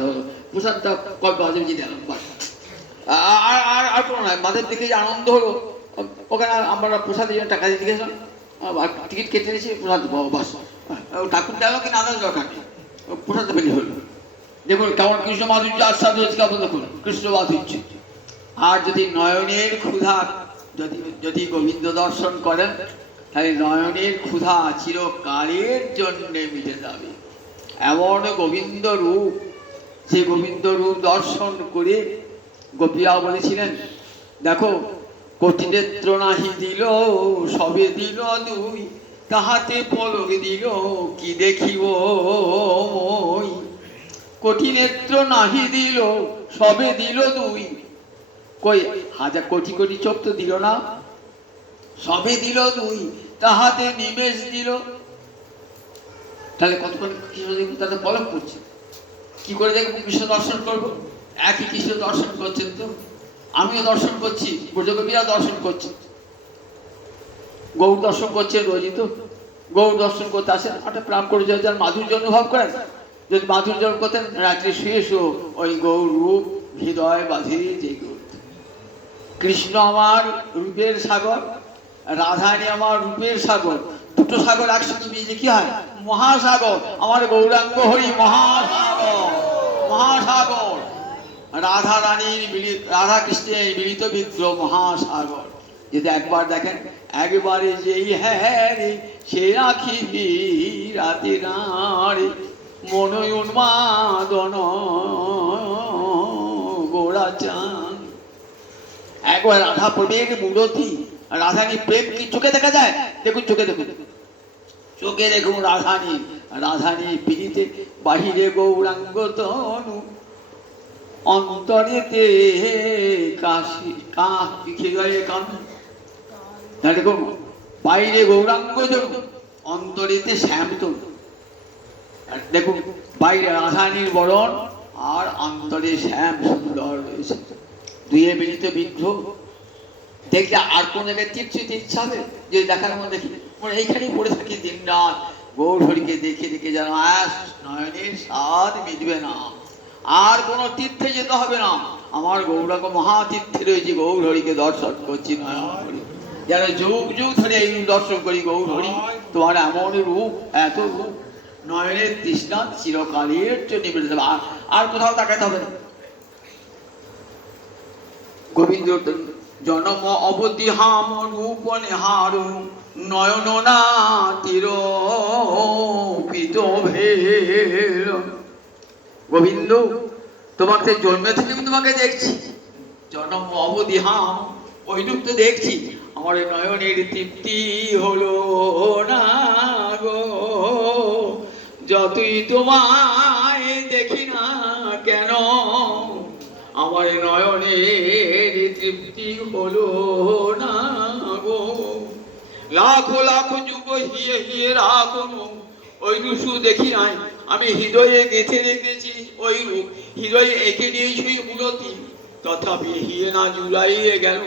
প্রসাদটা কত বাজে দিলাম, আর কোনো নয়। মাঝের দিকে যে আনন্দ হলো, ওখানে আমরা প্রসাদের জন্য টাকা দিতে গেছিলাম, টিকিট কেটে নিয়েছি, প্রসাদ বাস। ঠাকুর দেওয়া কি না দেওয়ার দরকার নেই, প্রসাদ পেলে হলো। দেখুন কেমন কৃষ্ণ মাধুর্য আস্বাদ হচ্ছে, কেমন দেখুন কৃষ্ণ মাধুর্য। আর যদি নয়নের ক্ষুধা যদি গোবিন্দ দর্শন করেন, তাহলে নয়নের ক্ষুধা চিরকালের জন্য মিটে যাবে। এমন গোবিন্দ রূপ, সে গোবিন্দ রূপ দর্শন করে গোপীরা বলেছিলেন, দেখো কোটি নেত্র নাহি দিল, সবে দিল দুই, তাহাতে পলক দিল কি দেখিব মই। কোটি নেত্র নাহি দিল, সবে দিল দুই, কই হাজার কোটি কোটি চোখ তো দিল না, সবে দিল দুই, তাহাতে নিমেষ দিল। তাহলে কতক্ষণ কৃষ্ণ দেখুন তাতে পলক করছে, কি করে দেখবো কৃষ্ণ দর্শন করবো? একই কৃষ্ণ দর্শন করছেন তো, আমিও দর্শন করছি, ব্রজকবিরা দর্শন করছে, গৌর দর্শন করছে রোজই তো। গৌর দর্শন করতে আসেন, একটা প্রাণ করে যার মাধুর্য অনুভব করেন। যদি মাধুর্য করতেন রাত্রি শুয়ে শো ওই গৌর রূপ হৃদয় বাঁধে যে গৌর। কৃষ্ণ আমার রূপের সাগর, রাধারানী আমার রূপের সাগর, দুটো সাগর একসাথে মিলে কি হয়? মহাসাগর। আমার গৌরাঙ্গ হরি মহাসাগর, মহাসাগর। রাধা রানীর রাধা কৃষ্ণের মিলিত বিগ্রহ মহাসাগর। যদি একবার দেখেন, একবারে যেই হ্যাঁ রে সে রাখিবি রাতে নারে মন উন্মাদন গোড়া চান। একবার রাধা প্রেমের মূরতি, রাধানী প্রেম কি চোখে দেখা যায়? দেখুন চোখে দেখুন, চোখে দেখুন রাধানী, রাধানী পিড়িতে বাহিরে গৌরাঙ্গ তনু অন্তরেতে কাশি হৃদয়ে কান। দেখুন বাইরে গৌরাঙ্গ তনু অন্তরেতে শ্যাম তনু। দেখুন বাইরে রাধানীর বরণ আর অন্তরে শ্যাম সুন্দর রয়েছে, দুয়ে মিলিত বিগ্রহ। দেখলে আর কোন জায়গায় তীর্থিতে ইচ্ছা হবে? যদি দেখার মধ্যে দেখি এইখানেই পড়ে থাকি দিন রাত, গৌর হরিকে দেখে দেখে যেন নয়নের স্বাদ মিটবে না, আর কোনো তীর্থে যেতে হবে না। আমার গৌরাঙ্গ মহাতীর্থে রয়েছে, গৌর হরিকে দর্শন করছি নয়ন হরি, যেন যুগ যুগ ধরে এই দর্শন করি। গৌর হরি তোমার এমন রূপ, এত রূপ, নয়নের তৃষ্ণা চিরকালের জন্য নিবে যাবে, আর কোথাও তাকাতে হবে না। গোবিন্দ জনম অবধি হাম রূপ নেহার নয়ন না তীর পিত ভেল। গোবিন্দ তোমাকে জন্মে থেকে আমি তোমাকে দেখছি, জনম অবধি হাম ওই রূপ তো দেখছি, আমার নয়নের তৃপ্তি হলো না গো, যতই তোমায় দেখি না কেন আমার নয়নের তৃপ্তি হলো না গো। লাখো লাখো যুগ হিয়ে হিয়ে রাখো ওই রূপ দেখি নাই, আমি হৃদয়ে গেঁথে রেখেছি ওই রূপ, হৃদয়ে এঁকে দিয়েছি মূলতি, তথাপি হিয়ে না জুলাইয়ে গেল,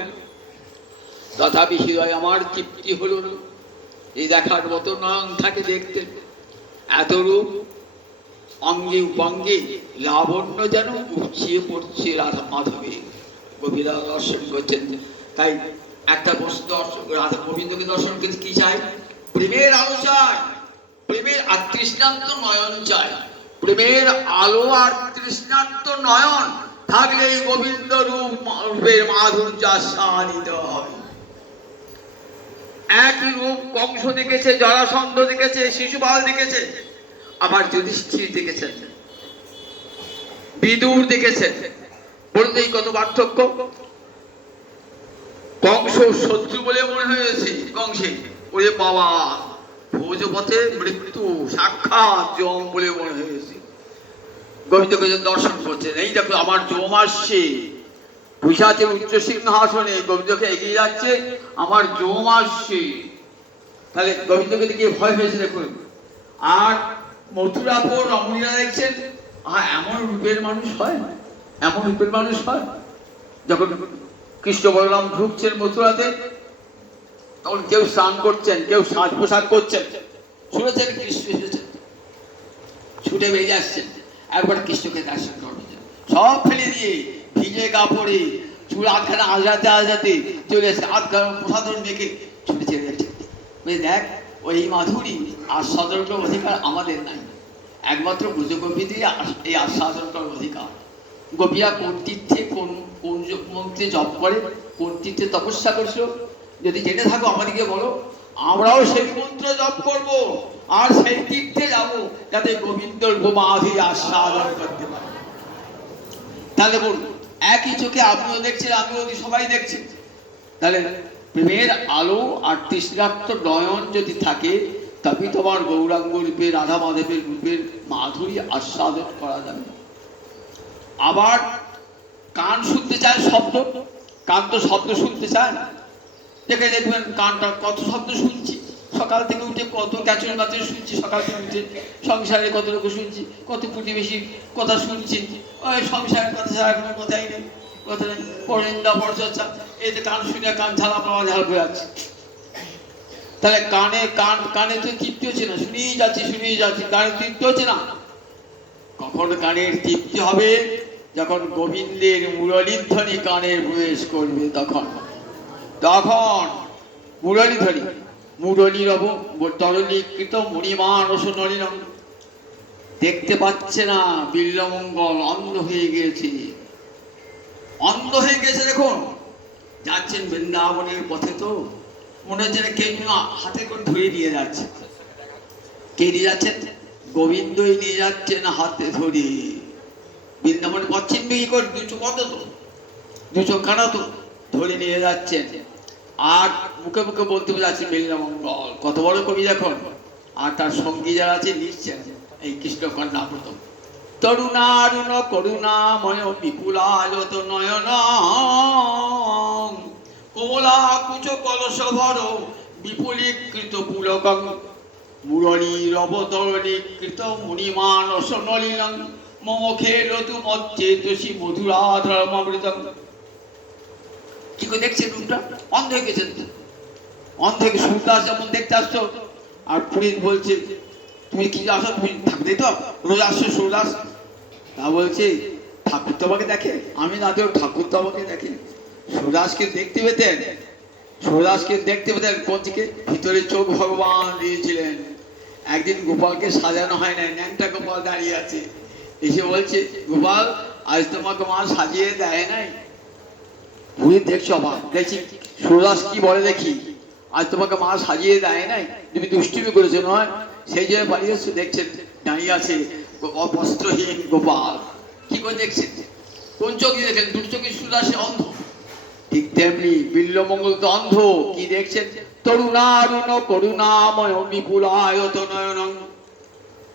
তথাপি হৃদয় আমার তৃপ্তি হলো না। এই দেখার মতো নয়ন থাকে দেখতে, এত রূপ অঙ্গে উপাঙ্গে লাবণ্য যেন উপচিয়ে পড়ছে রাধা মাধবে। কবিরা দর্শন করছেন, তাই একটা বস্তু রাধা গোবিন্দকে দর্শন করতে কি চাই? প্রেমের আলো চাই, প্রেমের আর তৃষ্ণান্ত নয়ন চাই। প্রেমের আলো আর তৃষ্ণান্ত নয়ন থাকলে এই গোবিন্দ রূপের মাধুর্য আস্বাদিত হয়। একই রূপ কংস দেখেছে, জরাসন্ধ দেখেছে, শিশুপাল দেখেছে, আবার যুধিষ্ঠির দেখেছেন, বিদুর দেখেছেন। বলতেই কত পার্থক্য। কংস শত্রু বলে মনে হয়েছে কংসে, ওরে বাবা ভোজপথে মৃত্যু সাক্ষাৎ যম বলে মনে হয়েছে। গোবিন্দকে দর্শন করছেন, এই দেখো আমার যম আসছে, বৈশাখের উচ্চ সিংহাসনে গোবিন্দকে এগিয়ে যাচ্ছে, আমার যম আসছে। তাহলে গোবিন্দকে দেখে ভয় হয়েছে দেখুন। আর মথুরাপুর রমণীরা দেখছেন, এমন রূপের মানুষ হয়, এমন রূপের মানুষ হয়। যখন কৃষ্ণ বলরাম ঢুকছেন মথুরাতে, তখন কেউ স্নান করছেন, কেউ সাজ পোশাক করছেন, শুনেছেন কৃষ্ণ এসেছেন, ছুটে বেরিয়ে আসছেন, একবার কৃষ্ণকে দর্শন করবেন, সব ফেলে দিয়ে ভিজে কাপড়ে চুল আধখানা আজাতে আজাতে চলে এসে আধখানা প্রসাদন মেখে ছুটে চলে যাচ্ছে। দেখ ওই মাধুরী আস্বাদন করার অধিকার আমাদের নাই, একমাত্র ব্রজগোপীদের এই আস্বাদন করার অধিকার। গোপীরা কোন তীর্থে কোন কোন মন্ত্রে জপ করে, কোন তীর্থে তপস্যা করছো, যদি জেনে থাকো আমাদেরকে বলো, আমরাও সেই মন্ত্র জপ করব আর সেই তীর্থে যাব, যাতে গোবিন্দর গোমাধুরী আস্বাদন করতে পারে। তাহলে বলুন, একই চোখে আপনিও দেখছেন, আমিও সবাই দেখছি। তাহলে প্রেমের আলো আর তৃষ্ণার্ত নয়ন যদি থাকে, তবে তোমার গৌরাঙ্গ রূপে রাধা মাধবের রূপের মাধুরী আস্বাদন করা যাবে। আবার কান শুনতে চায় শব্দ, কান তো শব্দ শুনতে চায় না। দেখে দেখবেন কানটা কত শব্দ শুনছি, সকাল থেকে উঠে কত ক্যাচর কাচর শুনছি, সকাল থেকে উঠে সংসারের কত লোক শুনছি, কত প্রতিবেশীর কথা শুনছি, ওই সংসারের কথা ছাড়া কোনো কথাই নেই, কথা নেই, পরনিন্দা পরচর্চা, এতে কান শুনে কান ঝালা পাওয়া ঝাল হয়ে যাচ্ছে। তাহলে কানে তো তৃপ্তি হচ্ছে না, শুনেই যাচ্ছি, কানে তৃপ্তি হচ্ছে না। কখন কানের তৃপ্তি হবে? যখন গোবিন্দের মুরলীর ধ্বনি কানে প্রবেশ করবে, তখন মুরলীধ্বনি, মুরলীরব তরলীকৃত মণিমানস নলিনং। দেখতে পাচ্ছে না বিল্বমঙ্গল, অন্ধ হয়ে গিয়েছে। দেখুন, যাচ্ছেন বৃন্দাবনের পথে, তো মনে হচ্ছে না কেউ হাতে করে ধরে নিয়ে যাচ্ছে। কে নিয়ে যাচ্ছেন? গোবিন্দই নিয়ে যাচ্ছেন হাতে ধরে। বৃন্দাবনের পথ চিনবে কি করে? দুচো কত তো, দুচো কানা তো, ধরে নিয়ে যাচ্ছেন। আর মুখে মুখে বলতে যাচ্ছেন বিল্বমঙ্গল, কত বড় কবি দেখুন। আর তার সঙ্গী যারা আছে লিখছেন এই কৃষ্ণ কন্যা প্রথম। তরুণারুণ করুণাময় বিপুলায়ত নয়ন, কমলা কুচ কলস ভর বিপুলীকৃত পুলকং, মুরলীর অবতরণীকৃত মুনিমানস নলিনং, মম খেলতু মজ্জেতসি মধুরাধর্মামৃতং। কি করে দেখছেন? রূপটা অন্ধ হয়ে গেছেন, অন্ধ হয়ে সুরদাস যেমন দেখতে আসছো। আর পুরীত বলছে, তুমি কি আসো, তুমি থাকতে তো রোজ আসছো সুরদাস। তা বলছে, ঠাকুর তো আমাকে দেখে, আমি না দেব, ঠাকুর তো আমাকে দেখে। সুরদাসকে দেখতে পেতেন, কোন দিকে? ভিতরে চোখ ভগবান দিয়েছিলেন। একদিন গোপালকে সাজানো হয় নাই, ন্যাংটা গোপাল দাঁড়িয়ে আছে, এসে বলছে, গোপাল আজ তোমাকে মা সাজিয়ে দেয় নাই? পুরী দেখছো, অবাক, দেখছি সুরদাস কি বলে দেখি, আজ তোমাকে মা সাজিয়ে দেয় নাই, তুমি দুষ্টুমি করেছো নয়, সেই জন্য পালিয়ে এসছো। দেখছেন দাঁড়িয়ে আছে বস্ত্রহীন গোপাল। কি করে দেখছেন? কোন চোখে দেখেন? দুটো চোখে সুরদাসে অন্ধ। ঠিক তেমনি বিল্বমঙ্গল তো অন্ধ। কি দেখছেন? তরুণারুণ করুণাময় বিপুলায়ত নয়নং।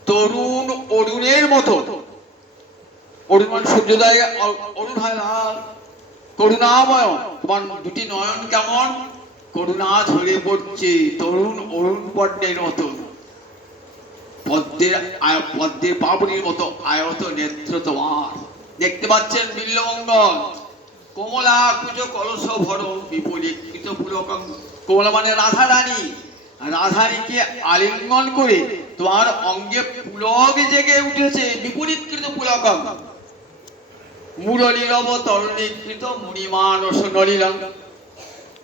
তরুণ অরুণের মতো, অরুণ মানে সূর্যোদয়, অরুণ হয় লাল, করুণাময়। তোমার দুটি নয়ন কেমন? করুণা ঝরে পড়ছে, তরুণ অরুণ পদ্মের মতো, পদ্মের পাবনির মতো আয়ত নেত্র তোমার। দেখতে পাচ্ছেন বিল্বমঙ্গল। কমলা কুচ কলস ভর বিপুলীকৃত পুলকং। কমলা মানে রাধা রানী, রাধারানীকে আলিঙ্গন করে তোমার অঙ্গে পুলক জেগে উঠেছে, বিপুলীকৃত পুলকং। মুরলীর অবতরণীকৃত মুনিমানস নলিনং।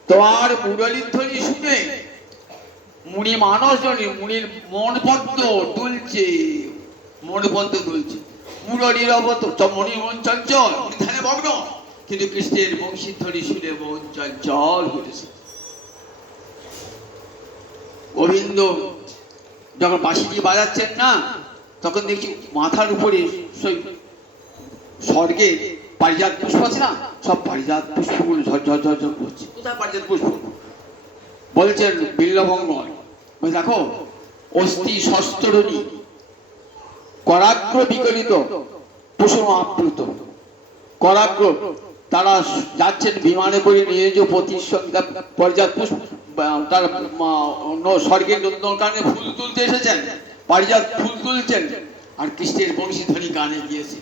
তোমার মুরলীর ধ্বনি শুনে মুনি মানস জনী, মুনির মন পদ্ম দুলছে, মুরলীর মনির মন চঞ্চল, উনি ধ্যানে মগ্ন, কিন্তু কৃষ্ণের বংশীধ্বনি শুনে মন চঞ্চল হয়েছে। গোবিন্দ যখন বাঁশি দিয়ে বাজাচ্ছেন না, তখন দেখছি মাথার উপরে স্বর্গে পারিজাত পুষ্প আছে না, সব পারিজাত পুষ্পগুলো ঝরঝর ঝরঝর করছে। কোথায় পারিজাত পুষ্প? বলছেন বিল্বমঙ্গল, দেখো অস্থি শস্ত্রণী করাগ্র বিগলিত কুসুম আপ্লুত। করাগ্র, তারা যাচ্ছেন বিমানে করে নিজ পতির সঙ্গে পারিজাত পুষ্প, তার স্বর্গের নন্দন কানে ফুল তুলতে এসেছেন, পারিজাত ফুল তুলছেন, আর কৃষ্ণের বংশীধ্বনি কানে গিয়েছে।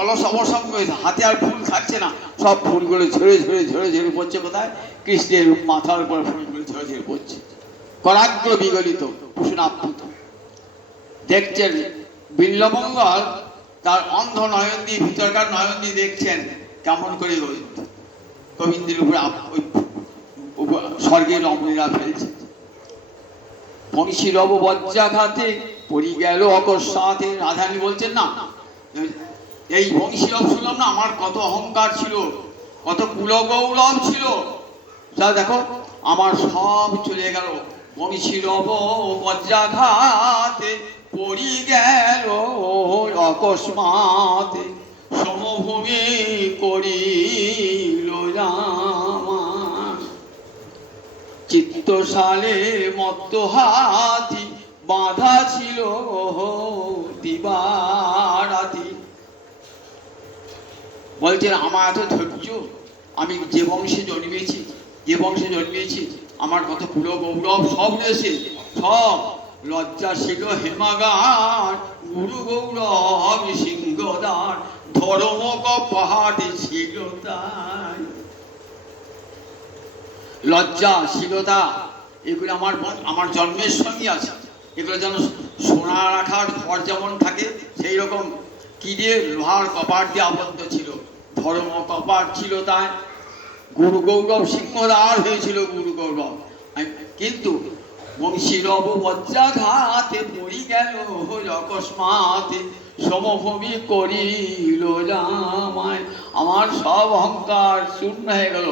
অলস অবসঙ্গ হয়েছে, হাতে আর ফুল থাকছে না, সব ফুলগুলো ঝরে ঝরে ঝরে ঝরে পড়ছে। কোথায়? কৃষ্ণের মাথার উপর ফুলগুলো ঝরে ঝরে পড়ছে। করাগ্র বিগলিত কুসুমাপ্লুত। দেখছেন বিল্বমঙ্গল তার অন্ধ নয়ন দিয়ে, ভিতরকার নয়ন দিয়ে দেখছেন কেমন করে গোবিন্দের উপরে স্বর্গের রমণীরা ফেলছে। বংশীরব বজ্রাঘাতে পড়ি গেল অকস্মাতে। রাধারানী বলছেন না, এই বংশীরব শুনলাম না, আমার কত অহংকার ছিল, কত কুলগৌরব ছিল, যা দেখো আমার সব চলে গেল। বংশীরব বজ্রাঘাতে পড়ি গেল অকস্মাতে, সমভূমি করিল আমার। চিত্তশালে মত্ত হাতি বাঁধা ছিল দিবারাতি। বলছেন আমার এত ধৈর্য, আমি যে বংশে জন্মেছি আমার কত কুলো গৌরব সব রয়েছে, সব লজ্জা ছিল হেমাগার, গুরু গৌরব সিংহদার, ধর্ম কপাট ছিল তাই। লজ্জা শীলতা এগুলো আমার জন্মের সঙ্গে আছে। এগুলো যেন সোনা রাখার ঘর যেমন থাকে সেই রকম কি দিয়ে লোহার কপাট দিয়ে আবদ্ধ ছিল, ধর্ম কপাট ছিল তাই। গুরু গৌরব সিংহদার হয়েছিল গুরু গৌরব, কিন্তু বংশীরব বজ্রাঘাতে পড়ি গেল অকস্মাতে, সমভূমি করিল জামায়। আমার সব অহংকার চূর্ণ হয়ে গেল।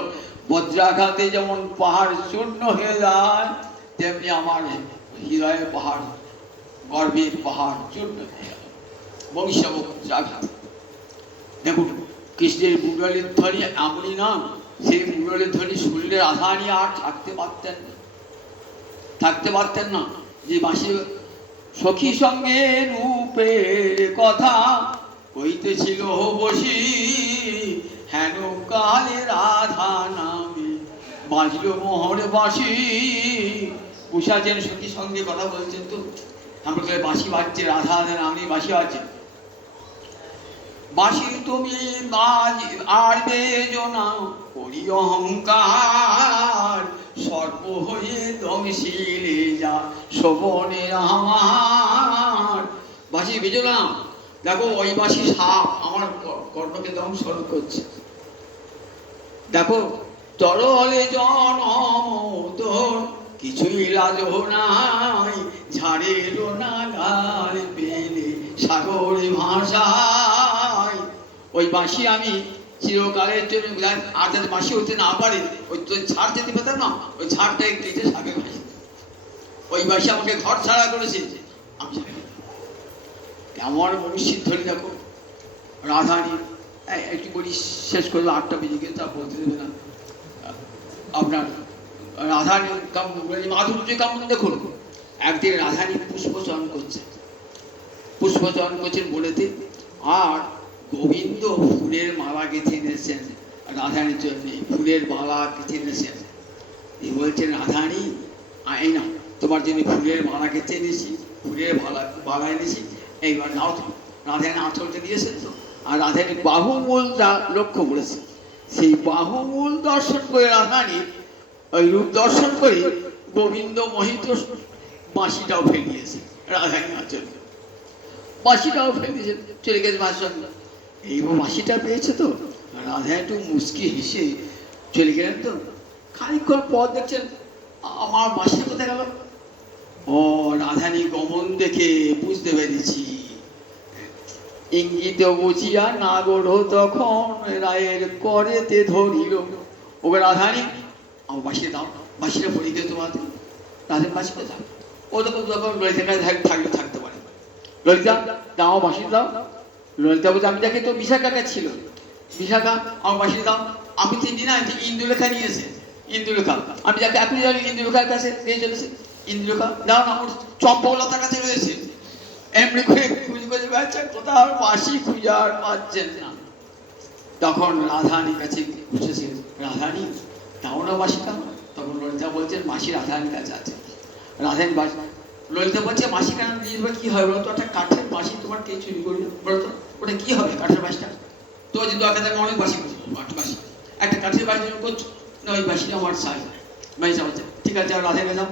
বজ্রাঘাতে যেমন পাহাড় চূর্ণ হয়ে যায়, তেমনি আমার হৃদয়ের পাহাড়, গর্বের পাহাড় চূর্ণ হয়ে গেল বংশীরব বজ্রাঘাত। দেখুন কৃষ্ণের মুরলীর ধ্বনি এমনই নাম, সেই মুরলীর ধ্বনি শুনলে রাধারানী আর থাকতে পারতেন না। যে বাঁশি সখী সঙ্গে রূপের কথা কইতেছিল বসি, হেন কালে রাধা নামে বাজল মোহর বাঁশি। বসে আছেন সখী সঙ্গে কথা বলছেন, তো আমরা বাঁশি বাজছে, রাধা নামে বাঁশি বাজছে। বাঁশি তুমি বাজ আর বেজনা করি অহংকার, সর্ব হয়ে দমশিলে যা শোভনের আমার। বাঁশি বেজলাম, দেখো ওই বাঁশি সাপ আমার কর্ণকে দংশন করছে। দেখো তরলে জনমোদন কিছুই লাজ নাই, ঝাড়ের নাগাল পেলে সাগরে ভাষায়। ওই বাঁশি আমি চিরকালের জন্য, আর যাতে বাঁশি হতে না পারে ওই তো ঝাড় যেতে পেতাম না, ওই ঝাড়টা কেটে সাগে ভাসি। ওই বাঁশি আমাকে ঘর ছাড়া করেছে, আমি কেমন মনীষীর ধরে। দেখো রাধারানী একটু বলি শেষ করলো, 8টা বেজে গিয়ে তা বলতে দেবে না। আপনার রাধারানী মাধুর্য কেমন দেখুন। একদিন রাধারানী পুষ্পচয়ন করছেন বলেতে, আর গোবিন্দ ফুলের মালা গেঁথে এনেছেন রাধারানীর জন্য, ফুলের মালা গেঁথে এনেছেন। বলছেন রাধারানী এই না তোমার জন্য ফুলের মালা গেঁথে এনেছি, ফুলের মালা এনেছি, এইবার নাও। রাধারানী আঁচলটা দিয়েছেন তো, আর রাধারানী বাহুমূল লক্ষ্য করেছে। সেই বাহুমূল দর্শন করে রাধারানী ওই রূপ দর্শন করে গোবিন্দ মোহিত বাঁশিটাও ফেলিয়েছে। রাধারানী আঁচল বাঁশিটাও ফেলিয়েছে, চলে গেছে বাঁশি। এই বাঁশিটা পেয়েছে তো, রাধা একটু মুচকি হেসে চলে গেলেন। তো খানিকক্ষণ পর দেখছেন আমার বাঁশি কোথায় গেল। ও রাধারানী গমন দেখে বুঝতে পেরেছি, ইঙ্গিত বুঝিয়া নাগর তখন রায়ের করেতে ধরিল। ওকে রাধারানী আমার বাঁশি দাও, বাঁশিটা পড়ে গেছে তোমাদের, রাধের বাঁশিটা দাও। ও তখন ললিতার কাছে থাকতে পারে, ললিতা দাও বাঁশি দাও। ললিতা বলছে আমি দেখি তো বিশাখার কাছে ছিল, বিশাখা আমার বাঁশি দাও। আমি 3 দিন আগে ইন্দুলেখা নিয়েছে, ইন্দুলেখা আমি যাকে আপনি জানি ইন্দুলেখার কাছে দিয়ে চলেছে। ইন্দুলেখা দাও না, আমার চম্পকলতার কাছে রয়েছে। এমনি করে খুঁজে বেড়াচ্ছেন, কোথাও বাঁশি খুঁজে আর পাচ্ছেন না। তখন রাধারানীর কাছে বুঝেছেন, রাধারানী দাও না বাঁশিটা। তখন ললিতা বলছেন বাঁশি রাধারানীর কাছে আছে। রাধারানী বাঁশি, ললিতা বলছে বাঁশি কেন দিয়ে দেবে, কি হবে বলতো? একটা কাঠের বাঁশি তোমার কে চুরি করবে বলতো? ওটা কি হবে কাঠের বাঁশিটা? তোমার যদি দরকার থাকে অনেক বাঁশি করছো, বাঁশি একটা কাঠের বাঁশি করছো না, ওই বাঁশিটা আমার চাই। বাঁশিটা বলছে ঠিক আছে, রাধারানী যাও।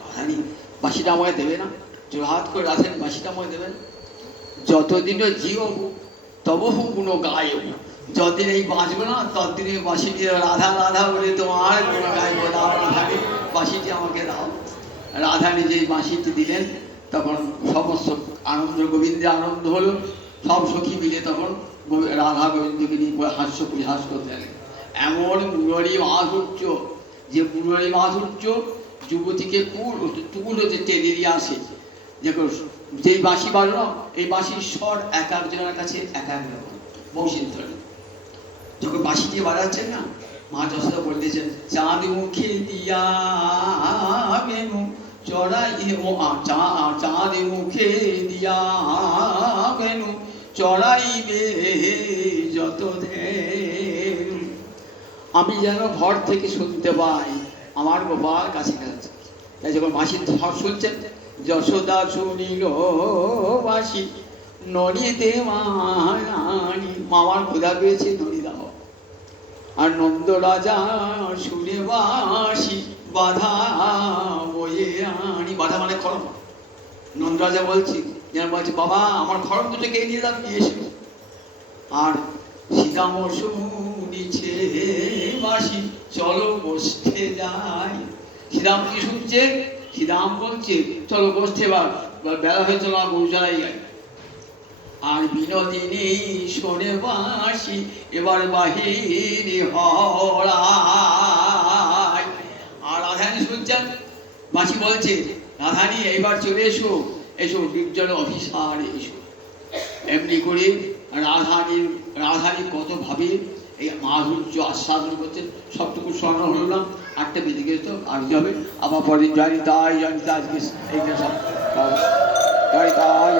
রাধারানী বাঁশিটা আমাকে দেবে না? জোড়হাত করে রাধারানী বাঁশিটা আমাকে দেবেন। যতদিনও জিও তবহু গুণ গায়, যতদিন এই বাঁচবো না ততদিন এই বাঁশি দিয়ে রাধা রাধা বলে তোমার গুণ গাইব। দাও রাধারানী বাঁশিটি আমাকে দাও। রাধারানী যেই বাঁশিটি দিলেন তখন সমস্ত আনন্দ, গোবিন্দের আনন্দ হলো। সব সখী মিলে তখন রাধা গোবিন্দকে নিয়ে হাস্য পরিহাস করতে লাগলেন। এমন মুরলী মাধুর্য, যে মুরলী মাধুর্য যুবতীকে কুল হতে টেনে নিয়ে আসে। দেখো যেই বাঁশি বাজলো, এই বাঁশির স্বর এক একজনের কাছে এক এক রকম। বংশীর ধরে যখন বাঁশি দিয়ে বাজাচ্ছেন না, মা যশোদা বলে দিয়েছেন চাঁদ মুখে দিয়া বেনু চড়াই, চাঁদ মুখে দিয়া বেনু চড়াইবে যত ধেনু। আমি যেন ঘর থেকে শুনতে পাই আমার গোপাল কাছে গেছে। তাই যখন মাসির সব শুনছেন, যশোদা শুনিল বাসি নদীতে মানি, মামার ক্ষুধা পেয়েছে নদী দাও। আর নন্দ রাজা শুনে বাসি বাধা বয়ে আনি, বাধা মানে খরম। নন্দ রাজা বলছি, যেন বলছে বাবা আমার খরম দুটো কে নিয়ে যান, নিয়ে এসে। আর সীতাম শুনিছে বাসি চলো বসতে যাই। শ্রীরাম কি শুনছে? শ্রীরাম বলছে চলো বসতে, বেলা হয়ে চলো গৌশালায় যাই। আর বিনোদিনী শোনে বাসি এবার বাহিরে হড়াই। আর রাধানী শুনছেন, বাসি বলছে রাধানী এইবার চলে এসো, এসো নির্জন অফিসার এসো। এমনি করে রাধানী কত ভাবে এই মাধুর্য আস্বাদন করছেন। সবটুকু স্মরণ হলো না, 8টা বেজে গেছে তো আসতে হবে আবার পরে। জানি তাই আজকে এইটা সব জানি তাই